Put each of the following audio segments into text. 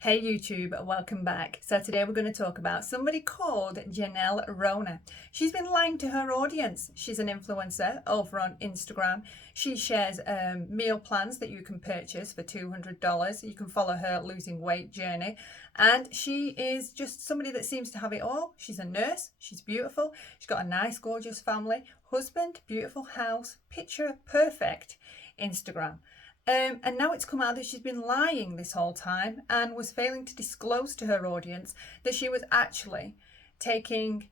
Hey YouTube, welcome back. So today we're going to talk about somebody called Janelle Rohner. She's been lying to her audience. She's an influencer over on Instagram. She shares meal plans that you can purchase for $200. You can follow her losing weight journey. And she is just somebody that seems to have it all. She's a nurse. She's beautiful. She's got a nice, gorgeous family. Husband, beautiful house, picture perfect Instagram. And now it's come out that she's been lying this whole time and was failing to disclose to her audience that she was actually taking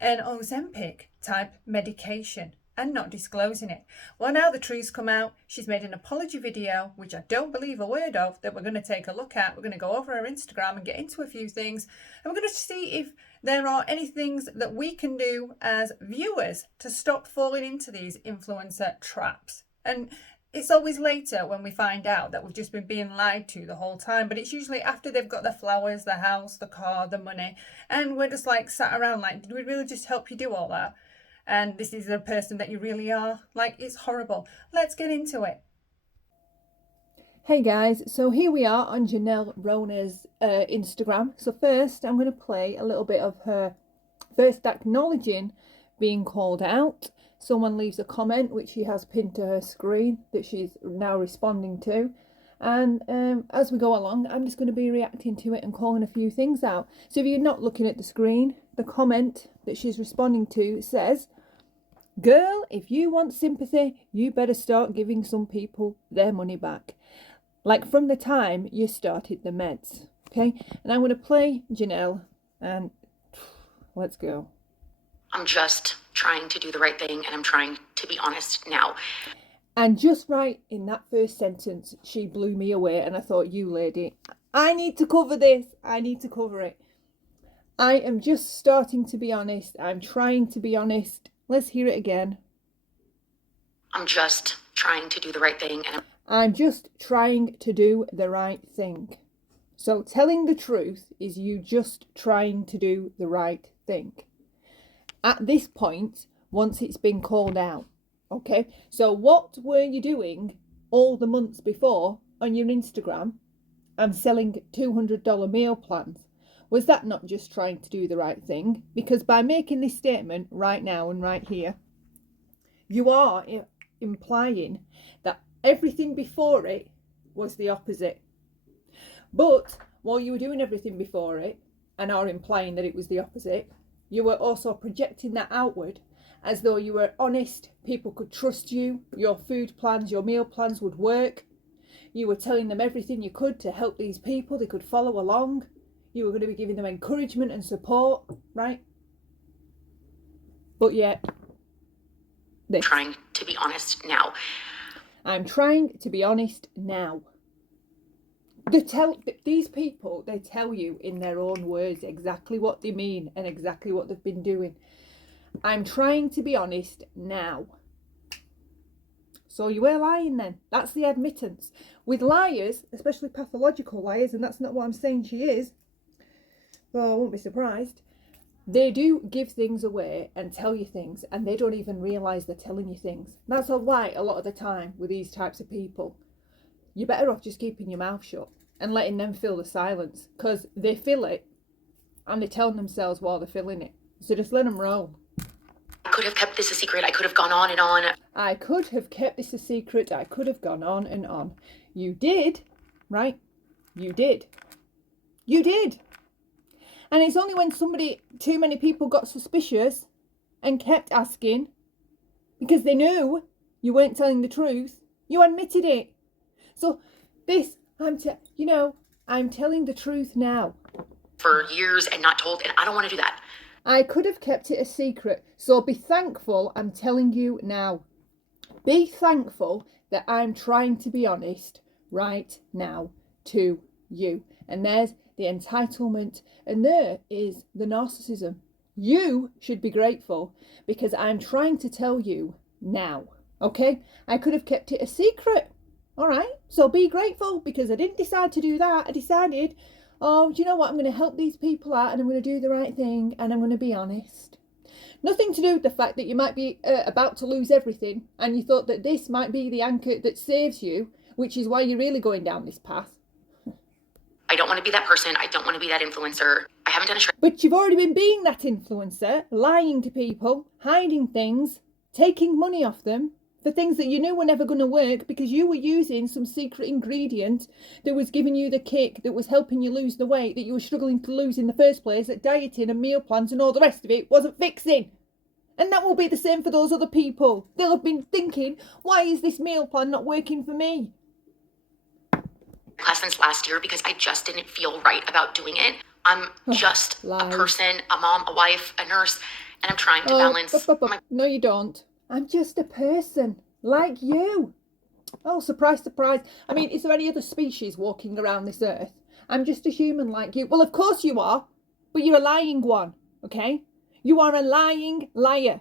an Ozempic type medication and not disclosing it. Well, now the truth's come out. She's made an apology video, which I don't believe a word of, that we're going to take a look at. We're going to go over her Instagram and get into a few things. And we're going to see if there are any things that we can do as viewers to stop falling into these influencer traps. And it's always later when we find out that we've just been being lied to the whole time, but it's usually after they've got the flowers, the house, the car, the money, and we're just like sat around like, did we really just help you do all that? And this is the person that you really are. Like, it's horrible. Let's get into it. Hey guys, so here we are on Janelle Rohner's Instagram. So first I'm going to play a little bit of her first acknowledging being called out. Someone leaves a comment which she has pinned to her screen that she's now responding to. And as we go along, I'm just going to be reacting to it and calling a few things out. So if you're not looking at the screen, the comment that she's responding to says, "Girl, if you want sympathy, you better start giving some people their money back. Like from the time you started the meds." Okay, and I'm going to play Janelle and let's go. I'm just trying to do the right thing and I'm trying to be honest now. And just right in that first sentence, she blew me away and I thought, you lady, I need to cover this. I need to cover it. I am just starting to be honest. I'm trying to be honest. Let's hear it again. I'm just trying to do the right thing and I'm just trying to do the right thing. So telling the truth is you just trying to do the right thing. At this point, once it's been called out, okay? So what were you doing all the months before on your Instagram and selling $200 meal plans? Was that not just trying to do the right thing? Because by making this statement right now and right here, you are implying that everything before it was the opposite. But while you were doing everything before it and are implying that it was the opposite, you were also projecting that outward as though you were honest, people could trust you, your food plans, your meal plans would work. You were telling them everything you could to help these people, they could follow along. You were going to be giving them encouragement and support, right? But yet, this. trying to be honest now. I'm trying to be honest now. These people, they tell you in their own words exactly what they mean and exactly what they've been doing. I'm trying to be honest now. So you were lying then. That's the admittance. With liars, especially pathological liars, and that's not what I'm saying she is, well, I won't be surprised. They do give things away and tell you things and they don't even realise they're telling you things. That's why a lot of the time with these types of people, you're better off just keeping your mouth shut and letting them fill the silence, because they fill it and they're telling themselves while they're filling it. So just let them roll. I could have kept this a secret. I could have gone on and on. I could have kept this a secret. I could have gone on and on. You did, right? You did. You did. And it's only when too many people got suspicious and kept asking because they knew you weren't telling the truth, you admitted it. So this, I'm telling the truth now. For years and not told, and I don't want to do that. I could have kept it a secret. So be thankful I'm telling you now. Be thankful that I'm trying to be honest right now to you. And there's the entitlement, and there is the narcissism. You should be grateful because I'm trying to tell you now, okay? I could have kept it a secret, all right? So be grateful because I didn't decide to do that. I decided, oh, do you know what? I'm going to help these people out and I'm going to do the right thing and I'm going to be honest. Nothing to do with the fact that you might be about to lose everything and you thought that this might be the anchor that saves you, which is why you're really going down this path. I don't want to be that person. I don't want to be that influencer. I haven't done a But you've already been being that influencer, lying to people, hiding things, taking money off them for things that you knew were never going to work because you were using some secret ingredient that was giving you the kick, that was helping you lose the weight that you were struggling to lose in the first place, that dieting and meal plans and all the rest of it wasn't fixing. And that will be the same for those other people. They'll have been thinking, why is this meal plan not working for me? class since last year because I just didn't feel right about doing it. I'm just a person, a mom, a wife, a nurse, and I'm trying to balance. No, you don't. I'm just a person like you. Oh, surprise, surprise. I mean, is there any other species walking around this earth? I'm just a human like you. Well, of course you are, but you're a lying one, okay? You are a lying liar.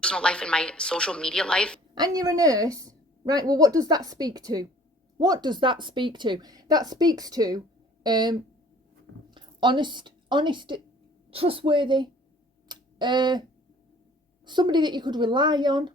Personal life and my social media life. And you're a nurse, right? Well, what does that speak to? What does that speak to? That speaks to honest, trustworthy, somebody that you could rely on.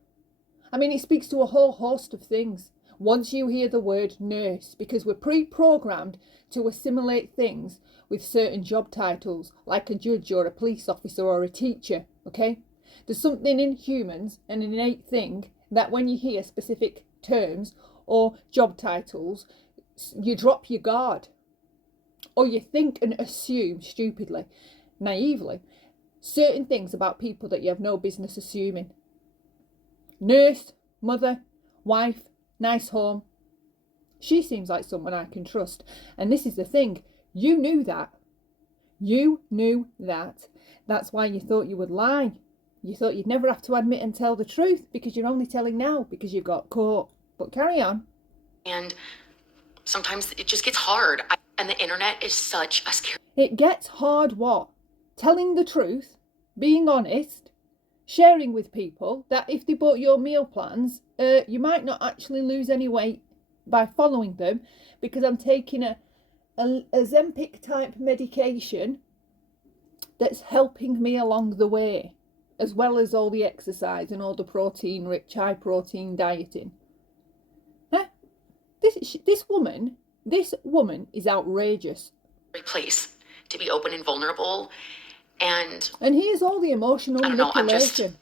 I mean, it speaks to a whole host of things once you hear the word nurse, because we're pre-programmed to assimilate things with certain job titles, like a judge or a police officer or a teacher, okay? There's something in humans, an innate thing, that when you hear specific terms or job titles, you drop your guard. Or you think and assume stupidly, naively, certain things about people that you have no business assuming. Nurse, mother, wife, nice home. She seems like someone I can trust. And this is the thing, you knew that. You knew that. That's why you thought you would lie. You thought you'd never have to admit and tell the truth because you're only telling now because you got caught. But carry on. And sometimes it just gets hard. And the internet is such a scary. It gets hard what? Telling the truth, being honest, sharing with people that if they bought your meal plans, you might not actually lose any weight by following them because I'm taking a Ozempic type medication that's helping me along the way, as well as all the exercise and all the protein rich, high protein dieting. Huh? This woman is outrageous. Place to be open and vulnerable. And here's all the emotional manipulation.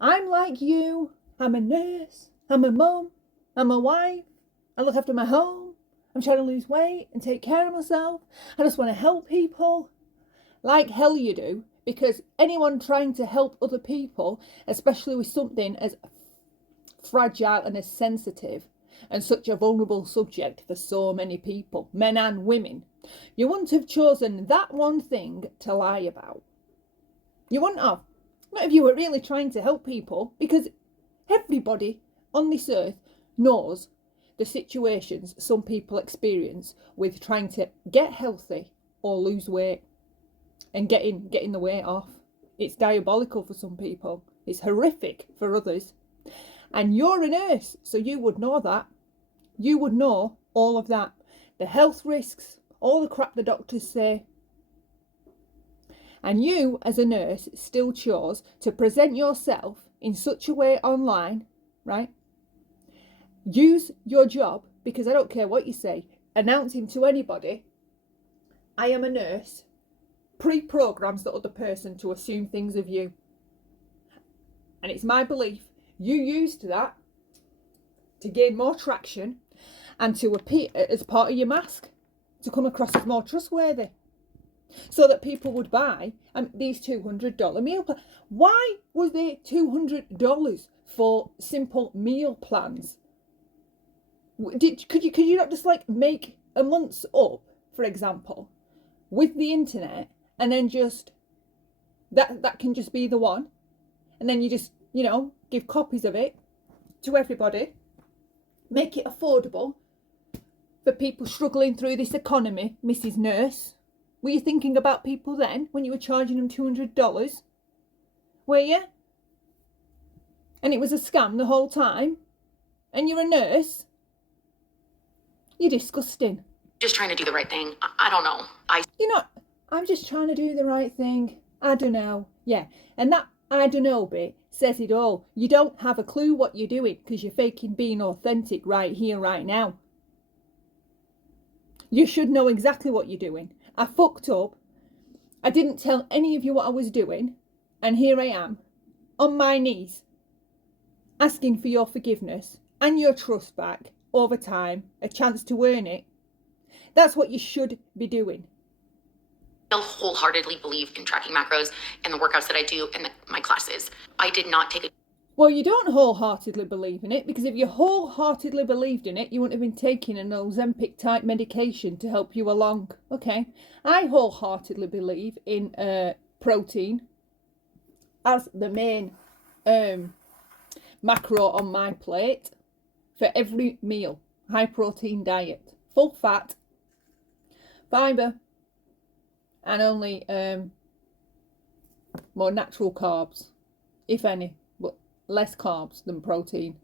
I'm like you. I'm a nurse. I'm a mum. I'm a wife. I look after my home. I'm trying to lose weight and take care of myself. I just want to help people. Like hell you do. Because anyone trying to help other people, especially with something as fragile and as sensitive and such a vulnerable subject for so many people, men and women, you wouldn't have chosen that one thing to lie about. You wouldn't have. Not if you were really trying to help people, because everybody on this earth knows the situations some people experience with trying to get healthy or lose weight and getting the weight off. It's diabolical for some people. It's horrific for others. And you're a nurse, so you would know that. You would know all of that. The health risks, all the crap the doctors say. And you, as a nurse, still chose to present yourself in such a way online, right? Use your job, because I don't care what you say, announcing to anybody, I am a nurse, pre-programs the other person to assume things of you. And it's my belief you used that to gain more traction and to appear as part of your mask, to come across as more trustworthy, so that people would buy these $200 meal plans. Why was there $200 for simple meal plans? Could you not just like make a month's up, for example, with the internet, and then just that can just be the one, and then you just give copies of it to everybody, make it affordable for people struggling through this economy, Mrs. Nurse. Were you thinking about people then when you were charging them $200? Were you? And it was a scam the whole time? And you're a nurse? You're disgusting. Just trying to do the right thing. I don't know. I'm just trying to do the right thing. I don't know. Yeah. And that I don't know bit says it all. You don't have a clue what you're doing because you're faking being authentic right here, right now. You should know exactly what you're doing. I fucked up. I didn't tell any of you what I was doing. And here I am, on my knees, asking for your forgiveness and your trust back over time, a chance to earn it. That's what you should be doing. I wholeheartedly believe in tracking macros and the workouts that I do in my classes. I did not take a... Well, you don't wholeheartedly believe in it, because if you wholeheartedly believed in it, you wouldn't have been taking an Ozempic type medication to help you along. Okay, I wholeheartedly believe in protein as the main macro on my plate for every meal. High protein diet, full fat, fibre, and only more natural carbs, if any, but less carbs than protein.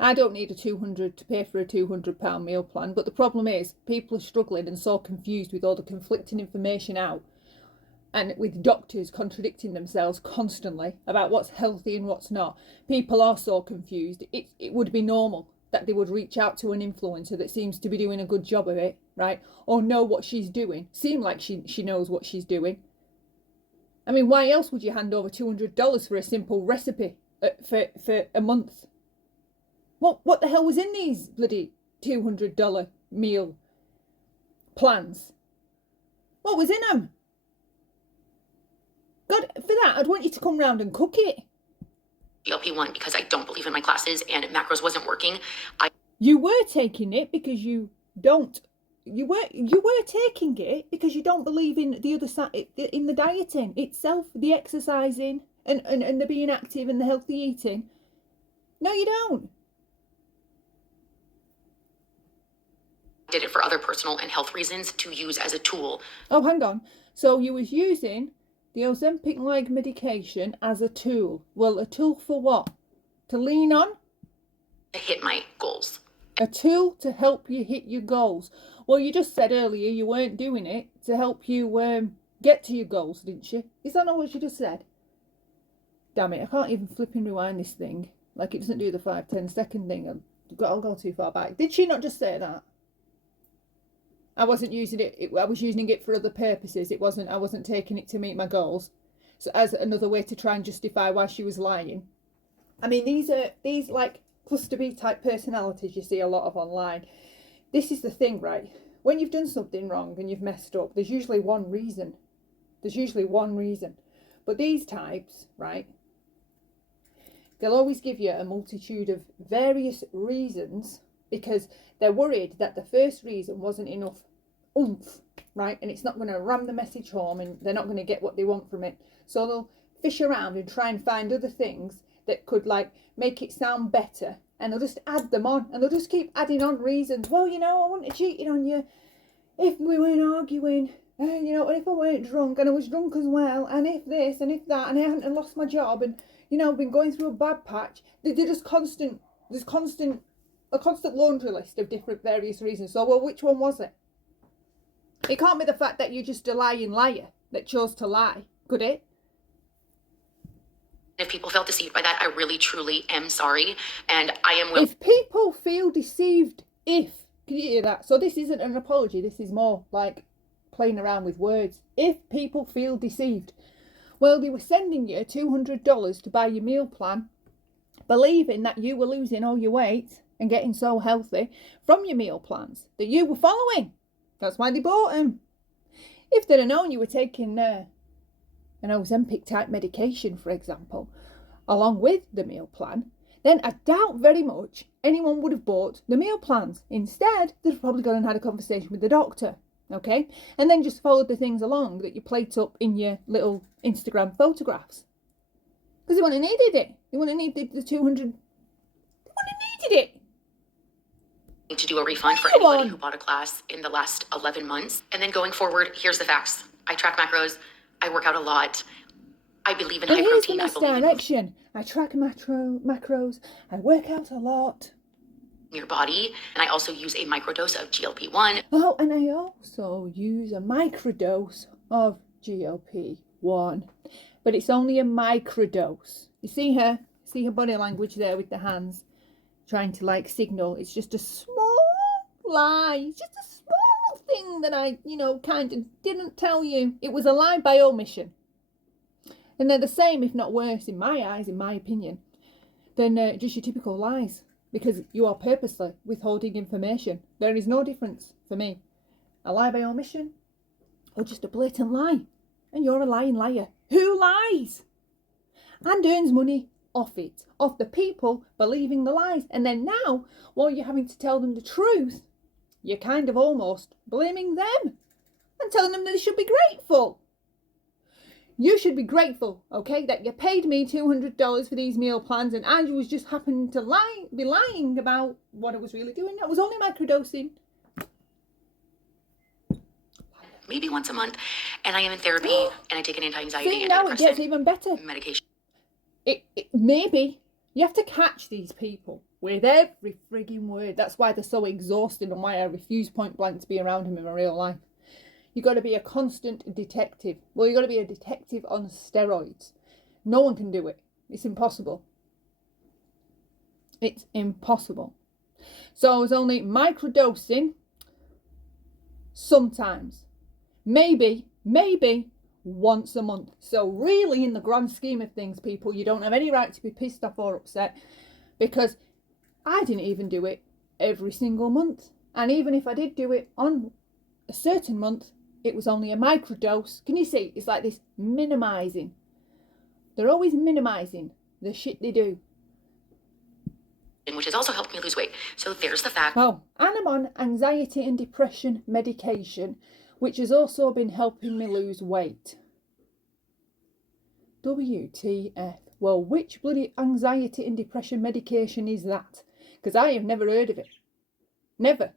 I don't need to pay for a £200 meal plan, but the problem is people are struggling and so confused with all the conflicting information out, and with doctors contradicting themselves constantly about what's healthy and what's not. People are so confused. It would be normal that they would reach out to an influencer that seems to be doing a good job of it, right? Or know what she's doing, seem like she knows what she's doing. I mean, why else would you hand over $200 for a simple recipe for a month? What the hell was in these bloody $200 meal plans? What was in them? God, for that, I'd want you to come round and cook it. GLP1 because I don't believe in my classes and macros wasn't working. You were taking it because you don't. You were taking it because you don't believe in the other side, in the dieting itself, the exercising and the being active and the healthy eating. No, you don't. I did it for other personal and health reasons to use as a tool. Oh, hang on. So you was using the Ozempic-like medication as a tool. Well, a tool for what? To lean on? To hit my goals. A tool to help you hit your goals. Well, you just said earlier you weren't doing it to help you get to your goals, didn't you? Is that not what you just said? Damn it, I can't even flip and rewind this thing. Like, it doesn't do the 5-10 second thing. I'll go too far back. Did she not just say that? I wasn't using it. I was using it for other purposes. I wasn't taking it to meet my goals. So as another way to try and justify why she was lying. I mean, these like cluster B type personalities you see a lot of online. This is the thing, right? When you've done something wrong and you've messed up, there's usually one reason. But these types, right? They'll always give you a multitude of various reasons because they're worried that the first reason wasn't enough oomph, right? And it's not going to ram the message home and they're not going to get what they want from it. So they'll fish around and try and find other things that could like make it sound better, and they'll just add them on, and they'll just keep adding on reasons. Well, you know, I wouldn't have cheated on you if we weren't arguing, you know, and if I weren't drunk and I was drunk as well, and if this and if that, and I hadn't lost my job and, you know, been going through a bad patch. They're just constant, a constant laundry list of different various reasons. So, well, which one was it? It can't be the fact that you're just a lying liar that chose to lie, could it? If people felt deceived by that, I really, truly am sorry. And I am willing. If people feel deceived, can you hear that? So this isn't an apology. This is more like playing around with words. If people feel deceived, well, they were sending you $200 to buy your meal plan, believing that you were losing all your weight and getting so healthy from your meal plans that you were following. That's why they bought them. If they'd have known you were taking an Ozempic type medication, for example, along with the meal plan, then I doubt very much anyone would have bought the meal plans. Instead, they'd have probably gone and had a conversation with the doctor, okay? And then just followed the things along that you plate up in your little Instagram photographs. Because they wouldn't have needed it. They wouldn't have needed the 200. They wouldn't have needed it. To do a refund for anybody who bought a class in the last 11 months. And then going forward, here's the facts. I track macros. I work out a lot. I believe in high protein. Here's the misdirection. I track macros. I work out a lot. Your body. And I also use a microdose of GLP1. Oh, and I also use a microdose of GLP1. But it's only a microdose. You see her? See her body language there with the hands? Trying to like signal. It's just a small lie. It's just a small thing that I, kind of didn't tell you. It was a lie by omission. And they're the same, if not worse, in my eyes, in my opinion, than just your typical lies. Because you are purposely withholding information. There is no difference for me. A lie by omission or just a blatant lie. And you're a lying liar. Who lies? And earns money off it. Off the people believing the lies. And then now, while you're having to tell them the truth, you're kind of almost blaming them. And telling them that they should be grateful. You should be grateful, okay, that you paid me $200 for these meal plans and I was just happening to be lying about what I was really doing. That was only microdosing. Maybe once a month, and I am in therapy, and I take an anti-anxiety See, now it gets even better. medication. Maybe you have to catch these people with every frigging word. That's why they're so exhausted and why I refuse point blank to be around them in my real life. You've got to be a constant detective. Well, you've got to be a detective on steroids. No one can do it. It's impossible. It's impossible. So I was only microdosing sometimes. Maybe once a month. So really, in the grand scheme of things, people, you don't have any right to be pissed off or upset because I didn't even do it every single month. And even if I did do it on a certain month, it was only a microdose. Can you see? It's like this minimising. They're always minimising the shit they do. Which has also helped me lose weight. So there's the fact. Oh, and I'm on anxiety and depression medication, which has also been helping me lose weight. WTF. Well, which bloody anxiety and depression medication is that? Because I have never heard of it. Never.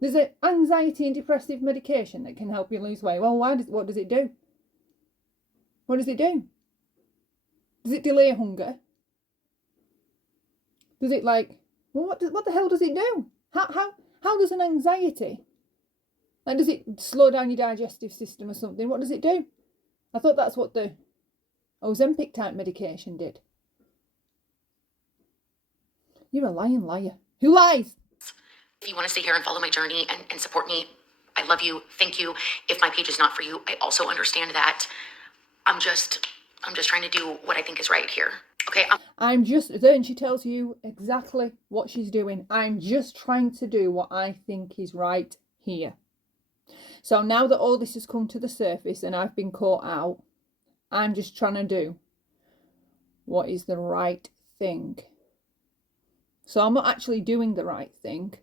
There's an anxiety and depressive medication that can help you lose weight. Well, what does it do? What does it do? Does it delay hunger? Does it what the hell does it do? How does an anxiety, does it slow down your digestive system or something? What does it do? I thought that's what the Ozempic type medication did. You're a lying liar. Who lies? If you want to stay here and follow my journey and support me, I love you. Thank you. If my page is not for you, I also understand that. I'm just trying to do what I think is right here. Okay. Then she tells you exactly what she's doing. I'm just trying to do what I think is right here. So now that all this has come to the surface and I've been caught out, I'm just trying to do what is the right thing. So I'm not actually doing the right thing.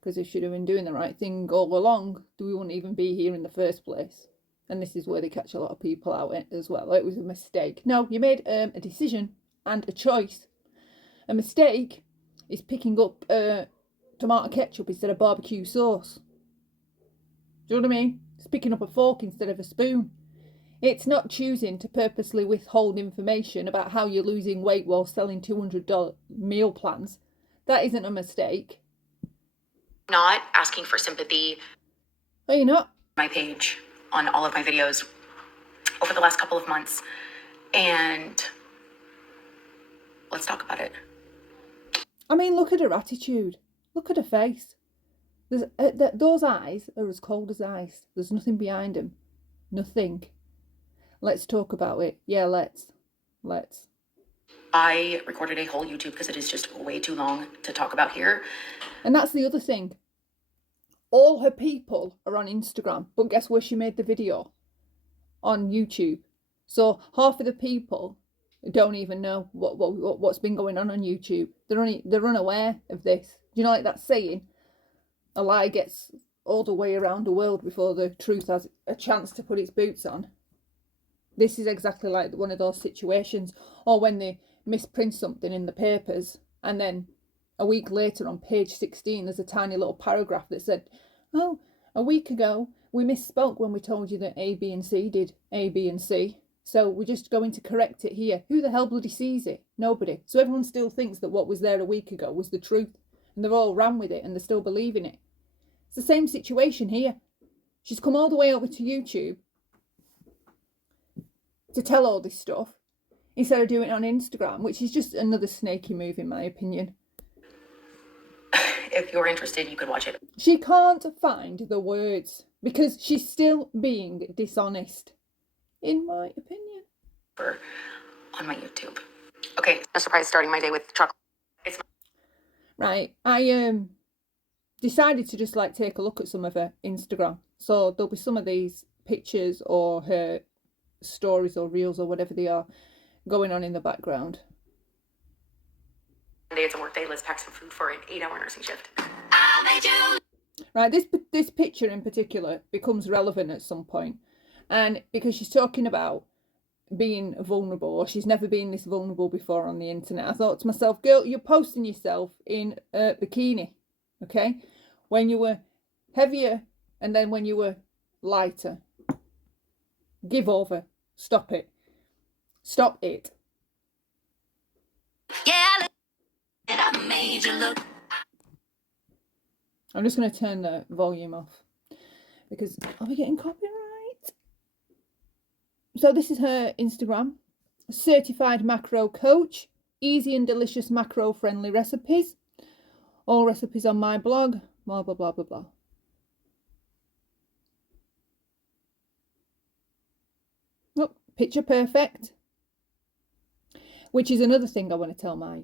Because if she'd have been doing the right thing all along, we wouldn't even be here in the first place. And this is where they catch a lot of people out as well. It was a mistake. No, you made a decision and a choice. A mistake is picking up tomato ketchup instead of barbecue sauce. Do you know what I mean? It's picking up a fork instead of a spoon. It's not choosing to purposely withhold information about how you're losing weight while selling $200 meal plans. That isn't a mistake. Not asking for sympathy. Are you not? My page on all of my videos over the last couple of months. And let's talk about it. I mean, look at her attitude. Look at her face. Those eyes are as cold as ice. There's nothing behind them. Nothing. Let's talk about it. Yeah, let's. I recorded a whole YouTube because it is just way too long to talk about here. And that's the other thing. All her people are on Instagram, but guess where she made the video? On YouTube. So half of the people don't even know what's been going on YouTube. They're unaware of this. Do you know, like that saying, a lie gets all the way around the world before the truth has a chance to put its boots on. This is exactly like one of those situations. Or when they misprint something in the papers and then a week later on page 16 there's a tiny little paragraph that said, oh, a week ago we misspoke when we told you that A, B and C did A, B and C. So we're just going to correct it here. Who the hell bloody sees it? Nobody. So everyone still thinks that what was there a week ago was the truth. And they've all ran with it and they're still believing it. It's the same situation here. She's come all the way over to YouTube to tell all this stuff instead of doing it on Instagram, which is just another snaky move in my opinion. If you're interested, you could watch it. She can't find the words because she's still being dishonest, in my opinion. On my YouTube. Okay, no surprise starting my day with chocolate. It's Right, I decided to just like take a look at some of her Instagram. So there'll be some of these pictures or her stories or reels or whatever they are going on in the background. Monday, it's a work day. Let's pack some food for an 8-hour nursing shift. Right, this picture in particular becomes relevant at some point, and because she's talking about being vulnerable, or she's never been this vulnerable before on the internet, I thought to myself, girl, you're posting yourself in a bikini, okay, when you were heavier and then when you were lighter. Give over. Stop it. Stop it. Yeah, I made you look. I'm just going to turn the volume off because are we getting copyright? So this is her Instagram. Certified macro coach. Easy and delicious macro friendly recipes. All recipes on my blog. Blah, blah, blah, blah, blah. Oh, picture perfect. Which is another thing I want to tell my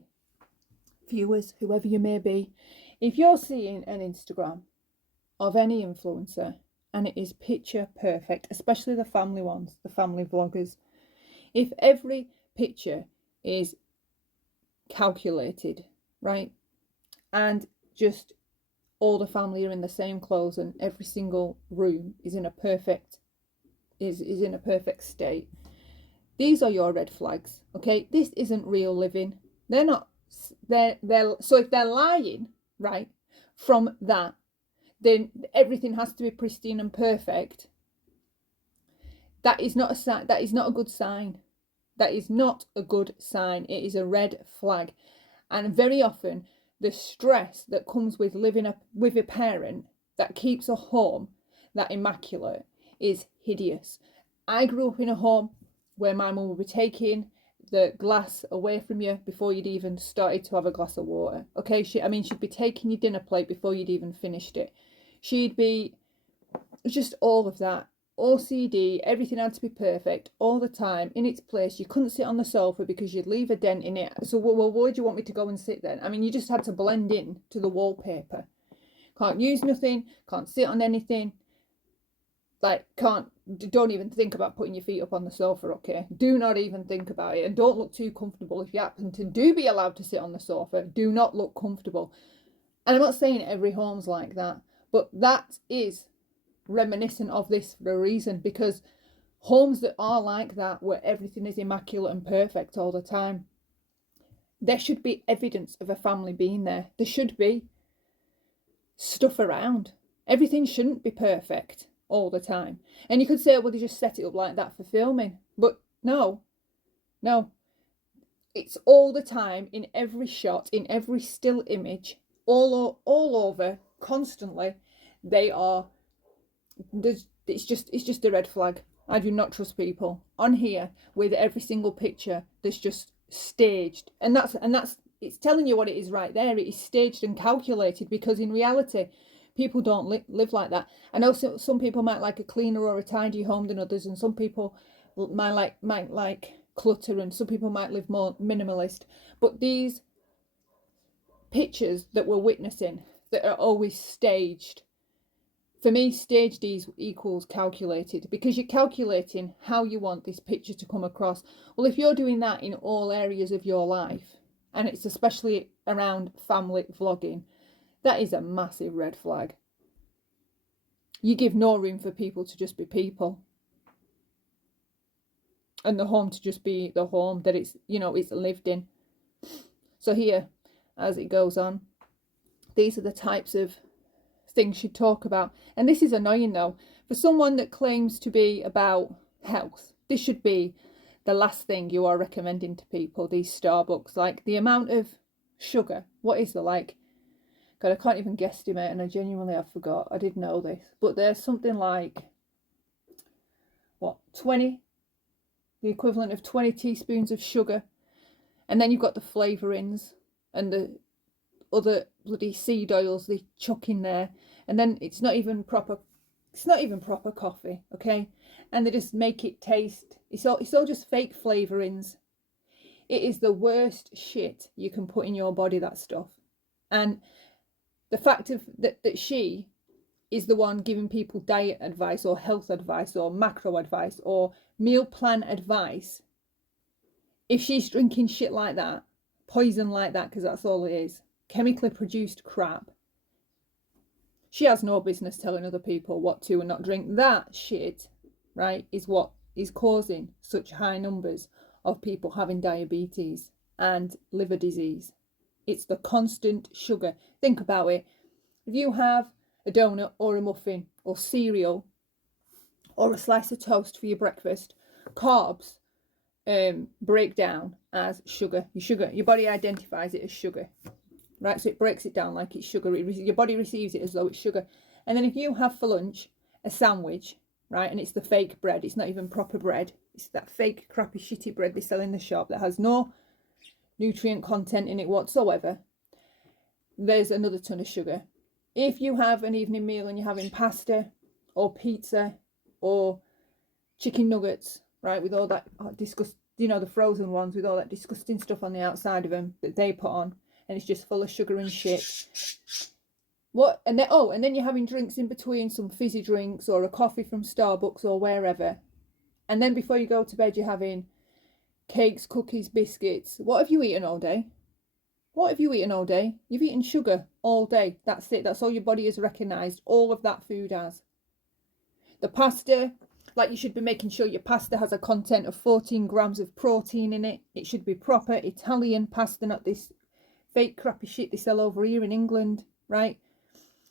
viewers, whoever you may be. If you're seeing an Instagram of any influencer and it is picture perfect, especially the family ones, the family vloggers, if every picture is calculated, right, and just all the family are in the same clothes and every single room is in a perfect in a perfect state, these are your red flags. Okay, this isn't real living. They're not. They're so if they're lying, right, from that, then everything has to be pristine and perfect. That is not a sign. That is not a good sign. That is not a good sign. It is a red flag. And very often the stress that comes with living up with a parent that keeps a home that immaculate is hideous. I grew up in a home where my mum would be taking the glass away from you before you'd even started to have a glass of water. Okay, she'd be taking your dinner plate before you'd even finished it. She'd be just all of that. OCD, everything had to be perfect all the time in its place. You couldn't sit on the sofa because you'd leave a dent in it. So, well, where do you want me to go and sit then? I mean, you just had to blend in to the wallpaper. Can't use nothing, can't sit on anything. Like, don't even think about putting your feet up on the sofa, okay? Do not even think about it. And don't look too comfortable. If you happen to be allowed to sit on the sofa, do not look comfortable. And I'm not saying every home's like that, but that is reminiscent of this for a reason, because homes that are like that, where everything is immaculate and perfect all the time, there should be evidence of a family being there. There should be stuff around. Everything shouldn't be perfect all the time. And you could say, well, they just set it up like that for filming. But no. It's all the time, in every shot, in every still image, all over, constantly. They are, it's just a red flag. I do not trust people on here with every single picture that's just staged. And that's it's telling you what it is right there. It is staged and calculated, because in reality, people don't live like that. I know some people might like a cleaner or a tidy home than others, and some people might like clutter, and some people might live more minimalist. But these pictures that we're witnessing that are always staged, for me, staged equals calculated, because you're calculating how you want this picture to come across. Well, if you're doing that in all areas of your life, and it's especially around family vlogging, that is a massive red flag. You give no room for people to just be people, and the home to just be the home that it's lived in. So here, as it goes on, these are the types of things you talk about. And this is annoying though. For someone that claims to be about health, this should be the last thing you are recommending to people, these Starbucks. Like, the amount of sugar, what is the like? God, I can't even guesstimate, and I genuinely have forgot. I did know this, but there's something like, 20, the equivalent of 20 teaspoons of sugar, and then you've got the flavourings and other bloody seed oils they chuck in there, and then it's not even proper coffee, okay? And they just make it taste, it's all just fake flavourings. It is the worst shit you can put in your body, that stuff. And the fact of that she is the one giving people diet advice or health advice or macro advice or meal plan advice, if she's drinking shit like that, poison like that, because that's all it is, chemically produced crap, she has no business telling other people what to and not drink. That shit, right, is what is causing such high numbers of people having diabetes and liver disease. It's the constant sugar. Think about it. If you have a donut or a muffin or cereal or a slice of toast for your breakfast, carbs break down as sugar. Your body identifies it as sugar, right? So it breaks it down like it's sugar. Your body receives it as though it's sugar. And then if you have for lunch a sandwich, right, and it's the fake bread, it's not even proper bread, it's that fake crappy shitty bread they sell in the shop that has no nutrient content in it whatsoever, there's another ton of sugar. If you have an evening meal and you're having pasta or pizza or chicken nuggets, right, with all that the frozen ones with all that disgusting stuff on the outside of them that they put on, and it's just full of sugar and shit. And then you're having drinks in between, some fizzy drinks or a coffee from Starbucks or wherever. And then before you go to bed, you're having cakes, cookies, biscuits. What have you eaten all day? You've eaten sugar all day. That's it. That's all your body has recognised all of that food as. The pasta, like, you should be making sure your pasta has a content of 14 grams of protein in it. It should be proper Italian pasta, not this fake crappy shit they sell over here in England, right?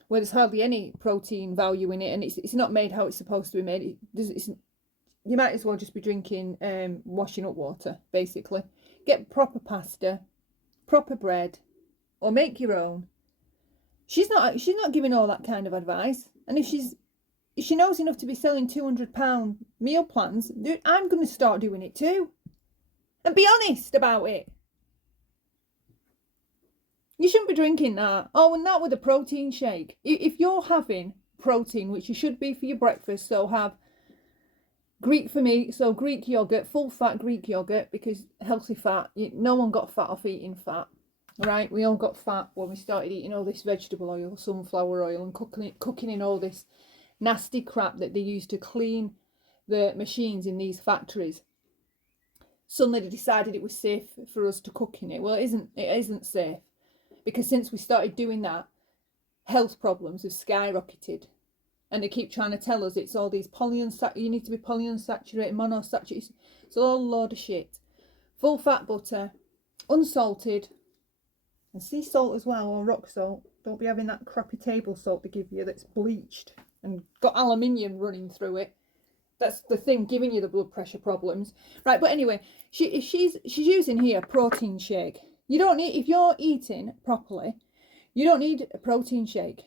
Where there's hardly any protein value in it, and it's not made how it's supposed to be made. You might as well just be drinking washing up water, basically. Get proper pasta, proper bread, or make your own. She's not giving all that kind of advice. And if she knows enough to be selling £200 meal plans, dude, I'm going to start doing it too. And be honest about it. You shouldn't be drinking that. Oh, and not with a protein shake. If you're having protein, which you should be for your breakfast, so have Greek for me, so Greek yogurt, full fat Greek yogurt, because healthy fat, no one got fat off eating fat, right? We all got fat when we started eating all this vegetable oil, sunflower oil, and cooking in all this nasty crap that they use to clean the machines in these factories. Suddenly they decided it was safe for us to cook in it. Well, it isn't safe, because since we started doing that, health problems have skyrocketed. And they keep trying to tell us it's all these you need to be polyunsaturated, monosaturated. It's all a load of shit. Full fat butter, unsalted, and sea salt as well, or rock salt. Don't be having that crappy table salt they give you that's bleached and got aluminium running through it. That's the thing giving you the blood pressure problems. Right, but anyway, she's using here a protein shake. You don't need, if you're eating properly, you don't need a protein shake.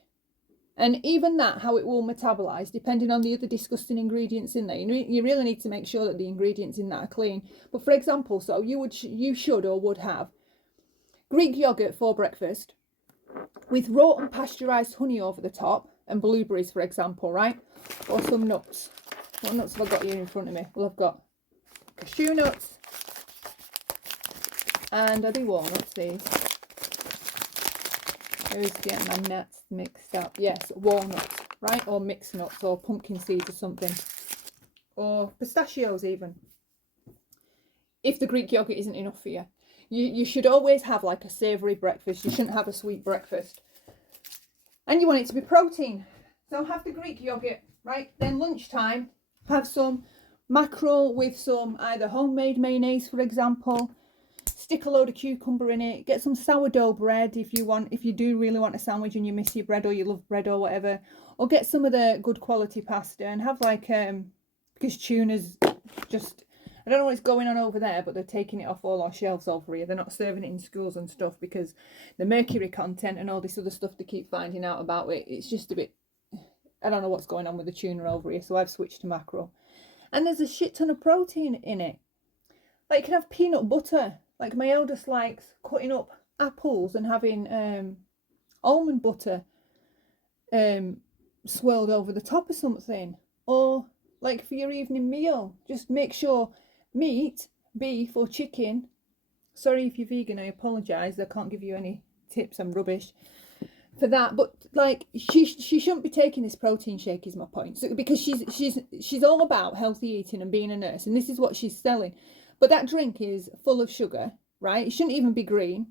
And even that, how it will metabolise, depending on the other disgusting ingredients in there. You really need to make sure that the ingredients in that are clean. But for example, so you should or would have Greek yogurt for breakfast with raw and pasteurised honey over the top and blueberries, for example, right? Or some nuts. What nuts have I got here in front of me? Well, I've got cashew nuts and I do walnuts, these. Who's getting my nuts mixed up? Yes, walnuts, right? Or mixed nuts, or pumpkin seeds or something. Or pistachios even. If the Greek yogurt isn't enough for you. You should always have like a savoury breakfast. You shouldn't have a sweet breakfast. And you want it to be protein. So have the Greek yogurt, right? Then lunchtime, have some mackerel with some either homemade mayonnaise, for example. Stick a load of cucumber in it. Get some sourdough bread if you do really want a sandwich and you miss your bread or you love bread or whatever. Or get some of the good quality pasta and have like, because tuna's just, I don't know what's going on over there, but they're taking it off all our shelves over here. They're not serving it in schools and stuff because the mercury content and all this other stuff they keep finding out about it. It's just a bit, I don't know what's going on with the tuna over here. So I've switched to mackerel. And there's a shit ton of protein in it. Like you can have peanut butter. Like my eldest likes cutting up apples and having almond butter swirled over the top of something. Or like for your evening meal, just make sure meat, beef or chicken. Sorry if you're vegan, I apologise. I can't give you any tips. I'm rubbish for that. But like she shouldn't be taking this protein shake is my point. So, because she's all about healthy eating and being a nurse, and this is what she's selling. But that drink is full of sugar, right? It shouldn't even be green.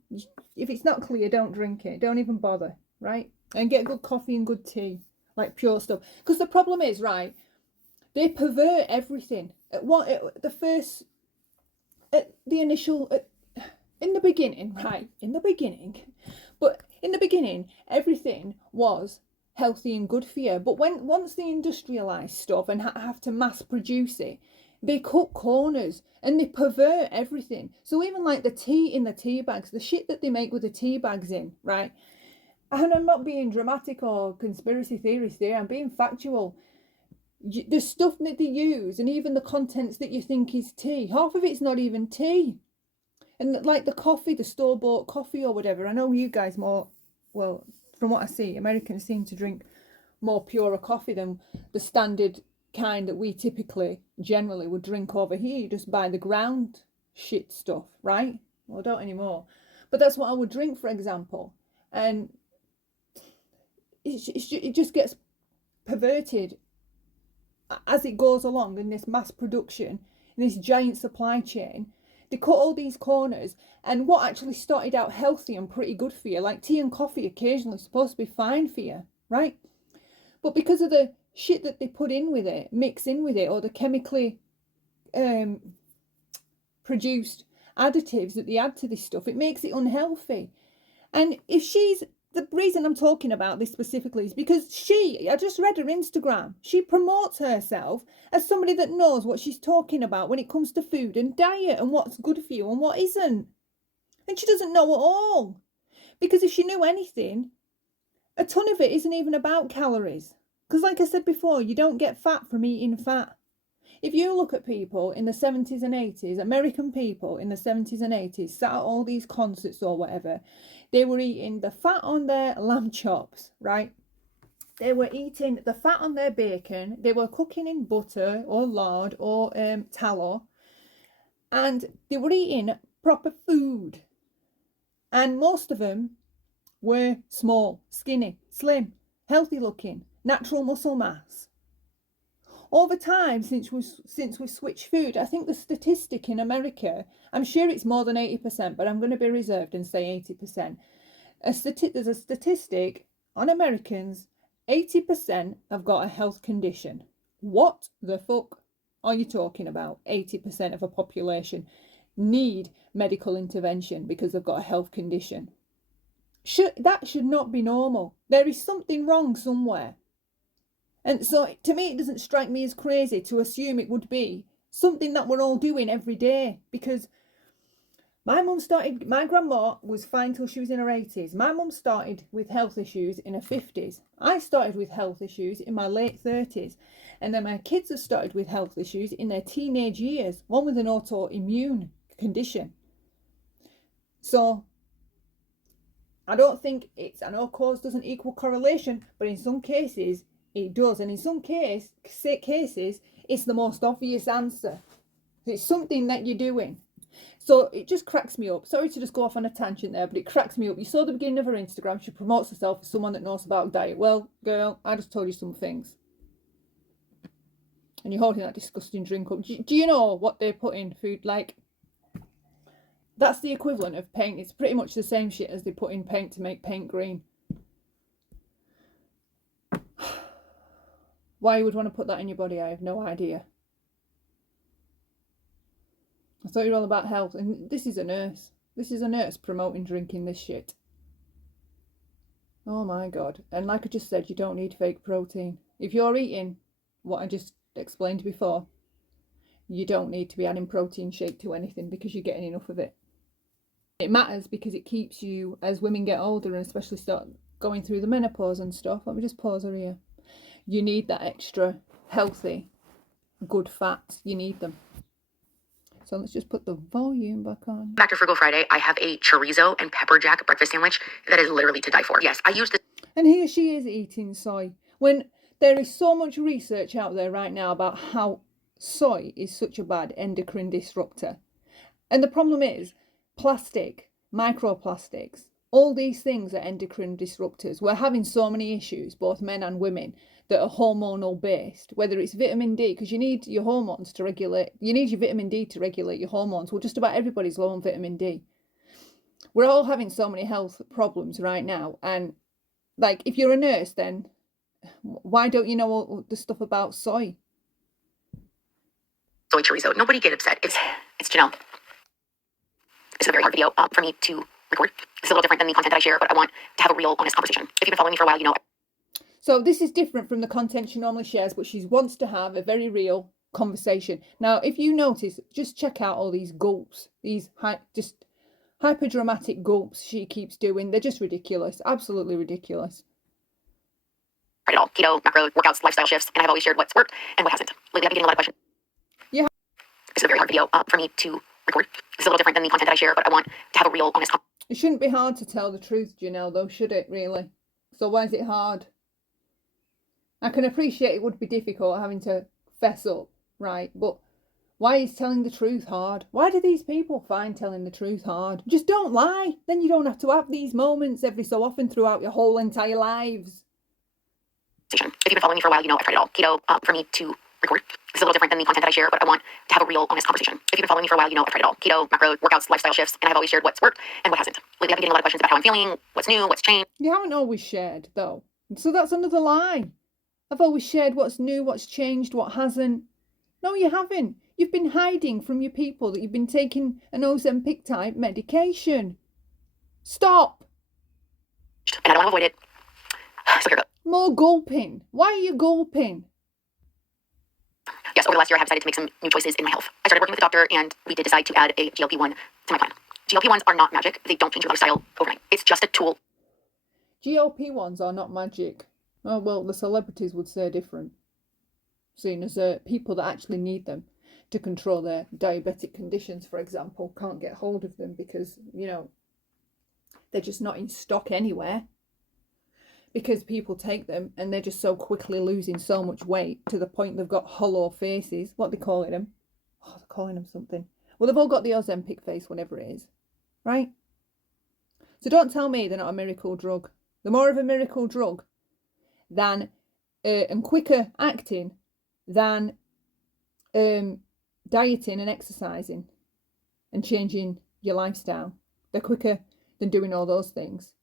If it's not clear, don't drink it. Don't even bother, right? And get good coffee and good tea, like pure stuff. Because the problem is, right, they pervert everything. In the beginning, everything was healthy and good for you. But once they industrialise stuff and have to mass produce it, they cut corners and they pervert everything. So even like the tea in the tea bags, the shit that they make with the tea bags in, right? And I'm not being dramatic or conspiracy theorist here, I'm being factual. The stuff that they use and even the contents that you think is tea, half of it's not even tea. And like the coffee, the store-bought coffee or whatever, I know you guys more, well, from what I see, Americans seem to drink more purer coffee than the standard kind that we typically, generally would drink over here. You just buy the ground shit stuff, right? Well, I don't anymore. But that's what I would drink, for example. And it just gets perverted as it goes along in this mass production, in this giant supply chain. They cut all these corners, and what actually started out healthy and pretty good for you, like tea and coffee occasionally, supposed to be fine for you, right? But because of the shit that they put in with it, mix in with it, or the chemically produced additives that they add to this stuff, it makes it unhealthy. And the reason I'm talking about this specifically is because I just read her Instagram. She promotes herself as somebody that knows what she's talking about when it comes to food and diet and what's good for you and what isn't. And she doesn't know at all. Because if she knew anything, a ton of it isn't even about calories. Because like I said before, you don't get fat from eating fat. If you look at people in the 70s and 80s, American people in the 70s and 80s, sat at all these concerts or whatever, they were eating the fat on their lamb chops, right? They were eating the fat on their bacon. They were cooking in butter or lard or tallow. And they were eating proper food. And most of them were small, skinny, slim, healthy looking, natural muscle mass. Over time, since we've switched food, I think the statistic in America, I'm sure it's more than 80%, but I'm going to be reserved and say 80%. There's a statistic on Americans, 80% have got a health condition. What the fuck are you talking about? 80% of a population need medical intervention because they've got a health condition. That should not be normal. There is something wrong somewhere. And so to me, it doesn't strike me as crazy to assume it would be something that we're all doing every day. Because my grandma was fine till she was in her 80s. My mum started with health issues in her 50s. I started with health issues in my late 30s. And then my kids have started with health issues in their teenage years. One with an autoimmune condition. So I don't think I know cause doesn't equal correlation, but in some cases, it does, and in some cases, it's the most obvious answer. It's something that you're doing. So it just cracks me up. Sorry to just go off on a tangent there, but it cracks me up. You saw the beginning of her Instagram. She promotes herself as someone that knows about diet. Well, girl, I just told you some things. And you're holding that disgusting drink up. Do you know what they put in food? Like, that's the equivalent of paint. It's pretty much the same shit as they put in paint to make paint green. Why you would want to put that in your body, I have no idea. I thought you were all about health, and this is a nurse. This is a nurse promoting drinking this shit. Oh my God. And like I just said, you don't need fake protein. If you're eating what I just explained before, you don't need to be adding protein shake to anything because you're getting enough of it. It matters because it keeps you, as women get older and especially start going through the menopause and stuff. Let me just pause her here. You need that extra healthy, good fats. You need them. So let's just put the volume back on. Back to Frugal Friday, I have a chorizo and pepper jack breakfast sandwich that is literally to die for. Yes, I use this. And here she is eating soy. When there is so much research out there right now about how soy is such a bad endocrine disruptor. And the problem is plastic, microplastics, all these things are endocrine disruptors. We're having so many issues, both men and women, that are hormonal based, whether it's vitamin D, because you need your hormones to regulate, you need your vitamin D to regulate your hormones. Well, just about everybody's low on vitamin D. We're all having so many health problems right now. And like, if you're a nurse, then why don't you know all the stuff about soy? Soy chorizo. Nobody get upset. It's Janelle. It's a very hard video for me to record. It's a little different than the content that I share, but I want to have a real, honest conversation. If you've been following me for a while, you know. So this is different from the content she normally shares, but she wants to have a very real conversation. Now, if you notice, just check out all these gulps, these just hyper-dramatic gulps she keeps doing. They're just ridiculous, absolutely ridiculous. Right at all. Keto, macro, workouts, lifestyle shifts, and I've always shared what's worked and what hasn't. Lately, I've been getting a lot of questions. Yeah. This is a very hard video for me to record. It's a little different than the content that I share, but I want to have a real, honest conversation. It shouldn't be hard to tell the truth, Janelle, though, should it, really? So why is it hard? I can appreciate it would be difficult having to fess up, right? But why is telling the truth hard? Why do these people find telling the truth hard? Just don't lie. Then you don't have to have these moments every so often throughout your whole entire lives. If you've been following me for a while, you know I've tried it all. Keto for me to record. It's a little different than the content that I share, but I want to have a real, honest conversation. If you've been following me for a while, you know I've tried it all. Keto, macro, workouts, lifestyle shifts, and I've always shared what's worked and what hasn't. Lately, I've been getting a lot of questions about how I'm feeling, what's new, what's changed. You haven't always shared, though. So that's another lie. I've always shared what's new, what's changed, what hasn't. No, you haven't. You've been hiding from your people that you've been taking an Ozempic type medication. Stop. And I don't want to avoid it. So here goes. More gulping. Why are you gulping? Yes, over the last year, I have decided to make some new choices in my health. I started working with a doctor, and we did decide to add a GLP1 to my plan. GLP1s are not magic. They don't change your lifestyle overnight. It's just a tool. GLP1s are not magic. Oh, well, the celebrities would say different. Seeing as people that actually need them to control their diabetic conditions, for example, can't get hold of them because, you know, they're just not in stock anywhere. Because people take them and they're just so quickly losing so much weight to the point they've got hollow faces. What are they calling them? Oh, they're calling them something. Well, they've all got the Ozempic face, whatever it is. Right? So don't tell me they're not a miracle drug. They're more of a miracle drug than and quicker acting than dieting and exercising and changing your lifestyle. They're quicker than doing all those things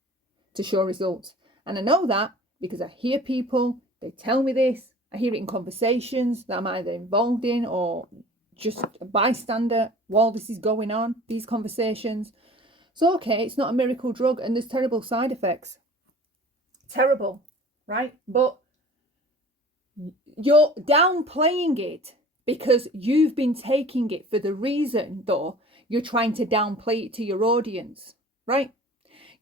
to show results. And I know that because I hear people, they tell me this, I hear it in conversations that I'm either involved in or just a bystander while this is going on, these conversations. So, okay, it's not a miracle drug and there's terrible side effects. Terrible, right? But you're downplaying it because you've been taking it for the reason, though, you're trying to downplay it to your audience, right?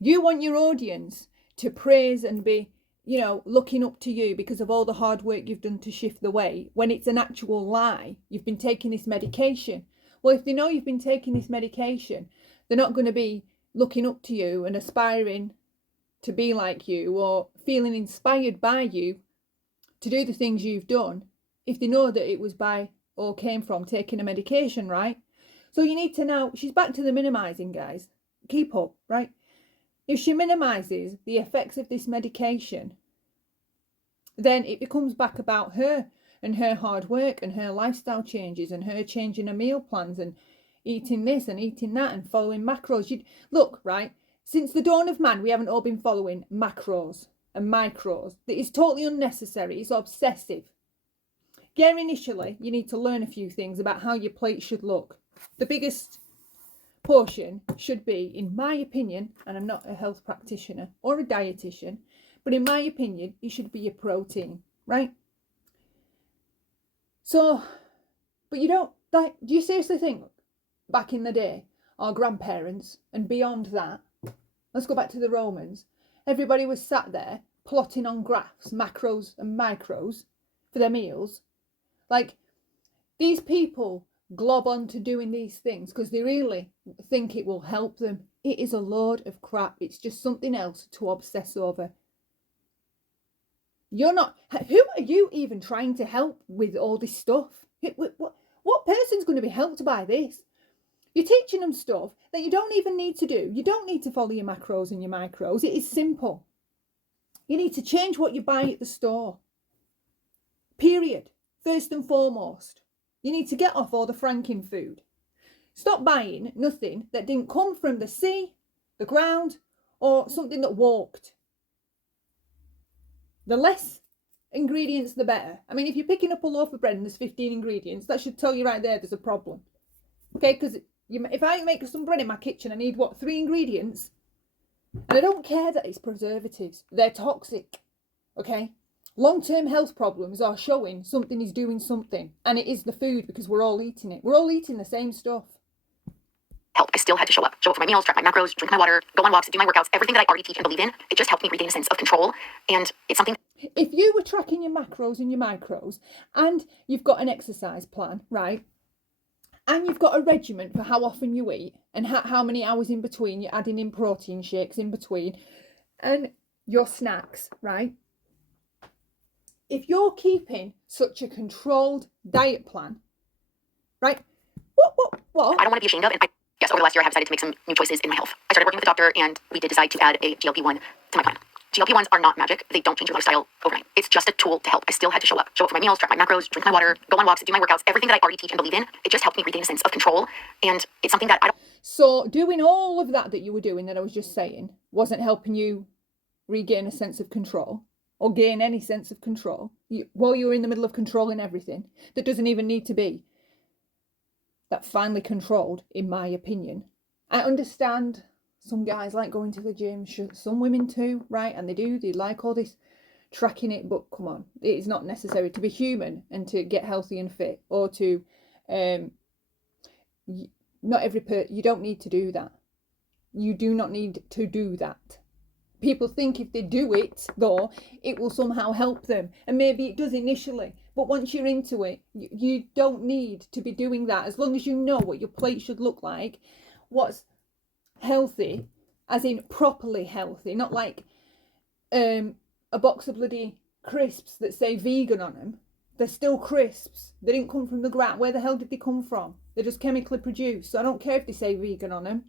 You want your audience to praise and be, you know, looking up to you because of all the hard work you've done to shift the weight, when it's an actual lie. You've been taking this medication. Well, if they know you've been taking this medication, they're not going to be looking up to you and aspiring to be like you or feeling inspired by you to do the things you've done if they know that it was by or came from taking a medication, right? So you need to know, she's back to the minimizing, guys. Keep up, right? If she minimizes the effects of this medication, then it becomes back about her and her hard work and her lifestyle changes and her changing her meal plans and eating this and eating that and following macros. Look, right, since the dawn of man, we haven't all been following macros and micros. That is totally unnecessary. It's obsessive. Yeah, initially, you need to learn a few things about how your plate should look. The biggest portion should be, in my opinion, and I'm not a health practitioner or a dietitian, but in my opinion, it should be your protein, right? So, but you don't, like, do you seriously think back in the day, our grandparents and beyond that, let's go back to the Romans, everybody was sat there plotting on graphs, macros and micros for their meals? Like, these people glob on to doing these things because they really think it will help them. It is a load of crap. It's just something else to obsess over. You're not, who are you even trying to help with all this stuff? What person's going to be helped by this? You're teaching them stuff that you don't even need to do. You don't need to follow your macros and your micros. It is simple. You need to change what you buy at the store. Period. First and foremost. You need to get off all the franking food. Stop buying nothing that didn't come from the sea, the ground, or something that walked. The less ingredients, the better. I mean, if you're picking up a loaf of bread and there's 15 ingredients, that should tell you right there there's a problem. Okay, because if I make some bread in my kitchen, I need, 3 ingredients? And I don't care that it's preservatives. They're toxic. Okay? Long-term health problems are showing something is doing something. And it is the food because we're all eating it. We're all eating the same stuff. Help. I still had to show up for my meals, track my macros, drink my water, go on walks, do my workouts, everything that I already teach and believe in. It just helped me regain a sense of control. And it's something. If you were tracking your macros and your micros and you've got an exercise plan, right? And you've got a regimen for how often you eat and how many hours in between you're adding in protein shakes in between and your snacks, right? If you're keeping such a controlled diet plan, right? What? I don't want to be ashamed of. And yes, over the last year, I have decided to make some new choices in my health. I started working with a doctor and we did decide to add a GLP1 to my plan. GLP1s are not magic. They don't change your lifestyle overnight. It's just a tool to help. I still had to show up for my meals, track my macros, drink my water, go on walks, do my workouts, everything that I already teach and believe in. It just helped me regain a sense of control. And it's something that I don't. So doing all of that you were doing that I was just saying wasn't helping you regain a sense of control or gain any sense of control while you were in the middle of controlling everything that doesn't even need to be that finely controlled, in my opinion. I understand some guys like going to the gym, some women too, right? And they like all this tracking it, but come on, it is not necessary to be human and to get healthy and fit, or to, not every you don't need to do that. You do not need to do that. People think if they do it, though, it will somehow help them. And maybe it does initially. But once you're into it, you don't need to be doing that. As long as you know what your plate should look like, what's healthy, as in properly healthy, not like a box of bloody crisps that say vegan on them. They're still crisps. They didn't come from the ground. Where the hell did they come from? They're just chemically produced. So I don't care if they say vegan on them.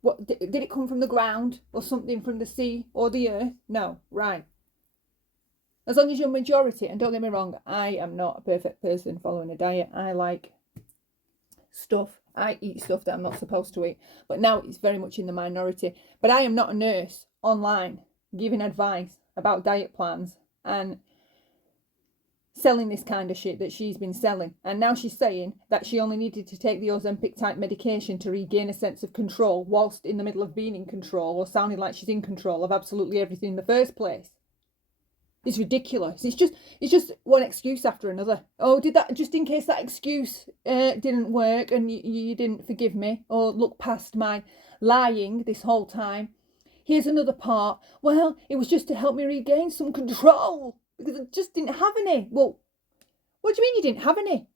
What did it come from the ground or something from the sea or the earth? No, right. As long as you're majority, and don't get me wrong, I am not a perfect person following a diet. I like stuff. I eat stuff that I'm not supposed to eat. But now it's very much in the minority. But I am not a nurse online giving advice about diet plans and selling this kind of shit that she's been selling. And now she's saying that she only needed to take the Ozempic type medication to regain a sense of control whilst in the middle of being in control, or sounding like she's in control of absolutely everything in the first place. It's ridiculous. It's just one excuse after another. Oh, did that, just in case that excuse didn't work and you didn't forgive me or look past my lying this whole time. Here's another part. Well, it was just to help me regain some control because I just didn't have any. Well, what do you mean you didn't have any?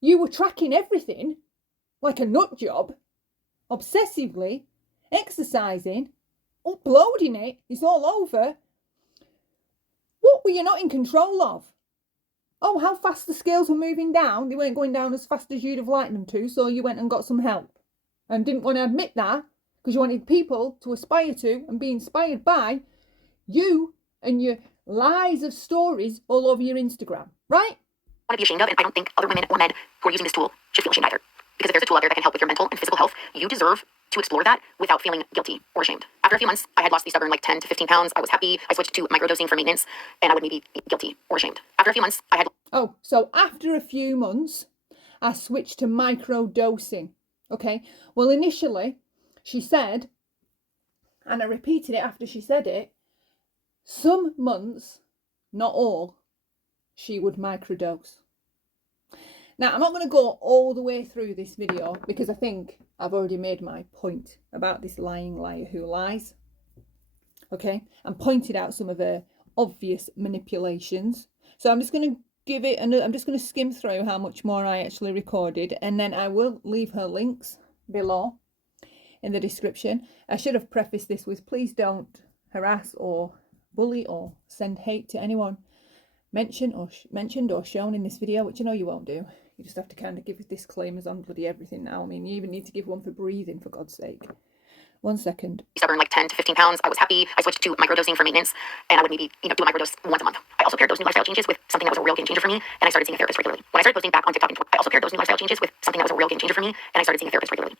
You were tracking everything like a nut job, obsessively, exercising, uploading it. It's all over. What were you not in control of? Oh, how fast the scales were moving down. They weren't going down as fast as you'd have liked them to, so you went and got some help. And didn't want to admit that because you wanted people to aspire to and be inspired by you and your lies of stories all over your Instagram, right? I want to be ashamed of, and I don't think other women or men who are using this tool should feel ashamed either. Because if there's a tool out there that can help with your mental and physical health, you deserve to explore that without feeling guilty or ashamed. After a few months, I had lost these stubborn 10 to 15 pounds. I was happy. I switched to microdosing for maintenance, and I would maybe be guilty or ashamed. After a few months, I had... Oh, so after a few months, I switched to microdosing. Okay. Well, initially, she said, and I repeated it after she said it, some months, not all, she would microdose. Now, I'm not going to go all the way through this video because I think I've already made my point about this lying liar who lies. Okay, and pointed out some of her obvious manipulations. So I'm just going to give it another, I'm just going to skim through how much more I actually recorded, and then I will leave her links below in the description. I should have prefaced this with, please don't harass or bully or send hate to anyone mentioned or shown in this video, which I know you won't do. You just have to kind of give disclaimers on bloody everything now. I mean, you even need to give one for breathing, for God's sake. 1 second. Stubborn, like 10 to 15 pounds. I was happy. I switched to microdosing for maintenance, and I would maybe, do a microdose once a month. I also paired those new lifestyle changes with something that was a real game changer for me, and I started seeing a therapist regularly. When I started posting back on TikTok and Twitter, I also paired those new lifestyle changes with something that was a real game changer for me, and I started seeing a therapist regularly.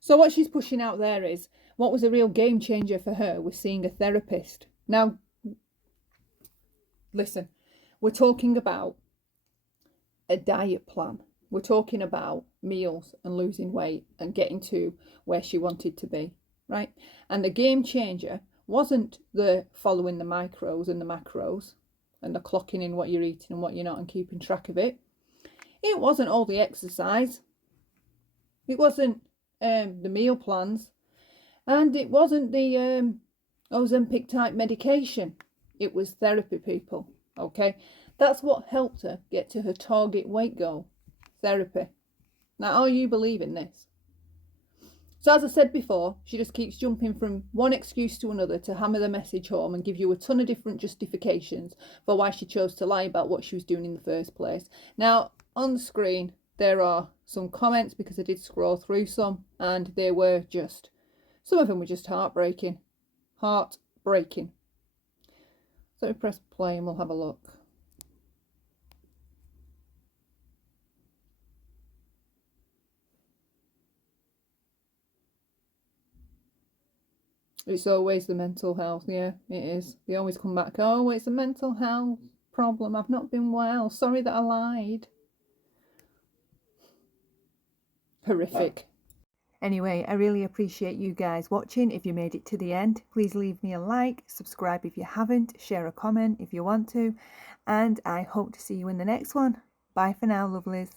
So what she's pushing out there is, what was a real game changer for her was seeing a therapist. Now, listen, we're talking about a diet plan. We're talking about meals and losing weight and getting to where she wanted to be, right? And the game changer wasn't the following the micros and the macros and the clocking in what you're eating and what you're not and keeping track of it. It wasn't all the exercise. It wasn't the meal plans. And it wasn't the Ozempic type medication. It was therapy, people, okay? That's what helped her get to her target weight goal. Therapy. Now, are you believing this? So as I said before, she just keeps jumping from one excuse to another to hammer the message home and give you a ton of different justifications for why she chose to lie about what she was doing in the first place. Now, on the screen, there are some comments, because I did scroll through some, and they were just, some of them were just heartbreaking. Heartbreaking. So let me press play and we'll have a look. It's always the mental health. Yeah, it is. They always come back, oh, it's a mental health problem. I've not been well. Sorry that I lied. Horrific. Anyway, I really appreciate you guys watching. If you made it to the end, please leave me a like, subscribe if you haven't, share a comment if you want to, and I hope to see you in the next one. Bye for now, lovelies.